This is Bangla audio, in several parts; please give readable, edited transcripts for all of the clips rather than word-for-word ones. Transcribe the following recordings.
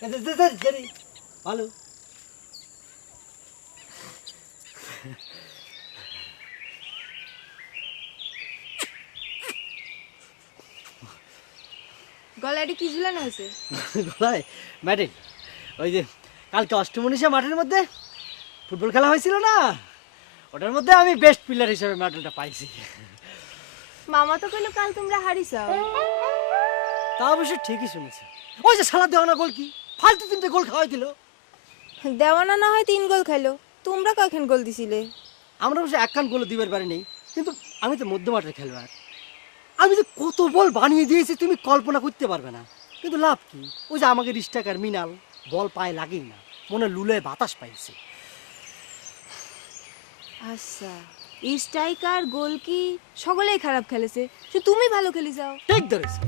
ভালো গলায় কি ঝুলানো হয়েছে? গলায় মেডেল। ওই যে কালকে অষ্টমনীষা মাঠের মধ্যে ফুটবল খেলা হয়েছিল না, ওটার মধ্যে আমি বেস্ট প্লেয়ার হিসেবে মেডেলটা পাইছি। মামা তো কইলো কাল তোমরা হারিয়েছো। তা অবশ্য ঠিকই শুনেছে। ওই যে শালা দেওয়ানা গোল কি ফালতু 3টে গোল খাওয়াই দিল। দেওয়ানা না হয় 3 গোল খাইলো, তোমরা কয়খান গোল দিছিলে? আমরা অবশ্য একখান গোল দিবার পারি নেই, কিন্তু আমি তো মধ্য মাঠের খেলোয়াড়। আমি যে কত বল বানিয়ে দিয়েছি তুমি কল্পনা করতে পারবে না। কিন্তু লাভ কি, ওই যে আমাকে রিস্টাকার মিনাল বল পায়ে লাগেই না, মনে লুলে বাতাস পাইছে। আচ্ছা, স্ট্রাইকার গোল কি সকলেই খারাপ খেলেছে, শুধু তুমি ভালো খেলে যাও? ঠিক ধরেছে,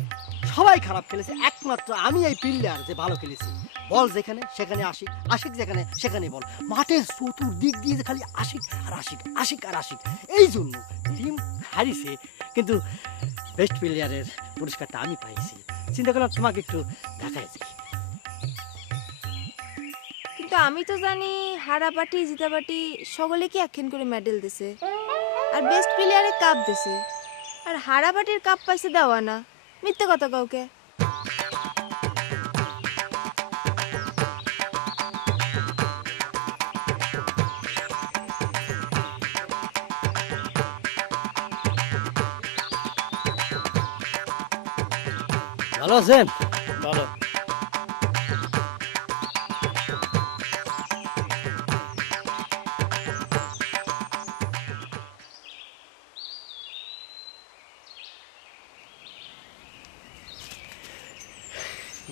সবাই খারাপ খেলেছে, একমাত্র আমি এই প্লেয়ার যে ভালো খেলেছি। বল যেখানে সেখানে আশিক, আশিক যেখানে সেখানে বল। মাঠের চতুর্দিক দিয়ে যে খালি আশিক আর আশিক, আশিক আর আশিক। এই জন্য টিম হারিছে, কিন্তু বেস্ট প্লেয়ারের পুরস্কারটা আমি পাইছি। চিন্তা করলাম তোমাকে একটু দেখাই যাই। কিন্তু আমি তো জানি হারা পার্টি জিতা পার্টি সকলে কি একখান করে মেডেল দিছে, আর বেস্ট প্লেয়ারে কাপ দিছে, আর হারা পার্টির কাপ পাইছে দেওয়ানা। মিথ্যে কথা কাউকে। ভালো আছেন? ভালো।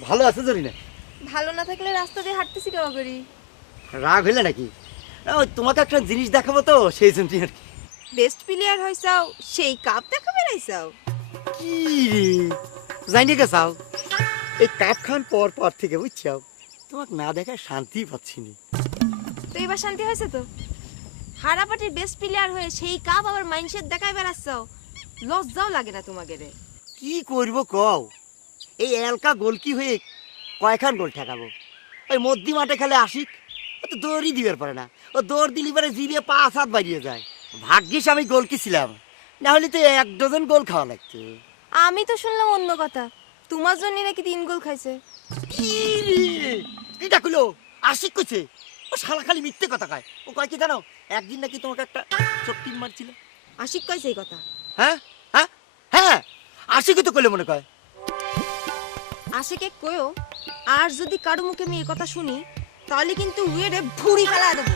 ভালো আছে জরিনা? ভালো না থাকলে রাস্তা দিয়ে হাঁটতেছি কেমন করি? রাগ হইলে নাকি? ওই তোমাকে একটা জিনিস দেখাবো তো, সেই জন্য আর কি। বেস্ট প্লেয়ার হইছাও, সেই কাপ দেখাবে রাইছাও? কি রে জানি কে চাও? এই কাপ খান পর পর থেকে বুঝছাও তোমাকে না দেখায় শান্তি পাচ্ছি না। তো এবার শান্তি হয়েছে তো? হারা পার্টির বেস্ট প্লেয়ার হয়ে সেই কাপ আবার মাইন্ডসেট দেখাই বেড়াচ্ছাও, লজ্জাও লাগে না তোমাকে রে? কি করব কও, এই এলকা গোল কি হয়ে কয়খান গোল ঠেকাবো? ওই মধ্যি মাঠে খেলে আশিক, ও তো দৌড়ই দিবার পারে না। ও দৌড় দিলি পারে জিরিয়ে 5 হাত বাড়িয়ে যায়। ভাগ্যিস আমি গোল কি ছিলাম, না হলে তো 1 ডজন গোল খাওয়া লাগতো। আমি তো শুনলাম অন্য কথা, তোমার জন্য নাকি 3 গোল খাইছে। এটা কইলো আশিক কইছে? ও শালা খালি মিথ্যে কথা কয়। ও কয় কি জানো, একদিন নাকি তোমাকে একটা চটকিন মারছিল। আশিক কইছে এই কথা? হ্যাঁ হ্যাঁ হ্যাঁ, আশিকই তো কইলে মনে কয়। আশিকে কইও, আর যদি কারো মুখে আমি এই কথা শুনি তাহলে কিন্তু উয়েরে ভুড়ি ফেলা দেবো।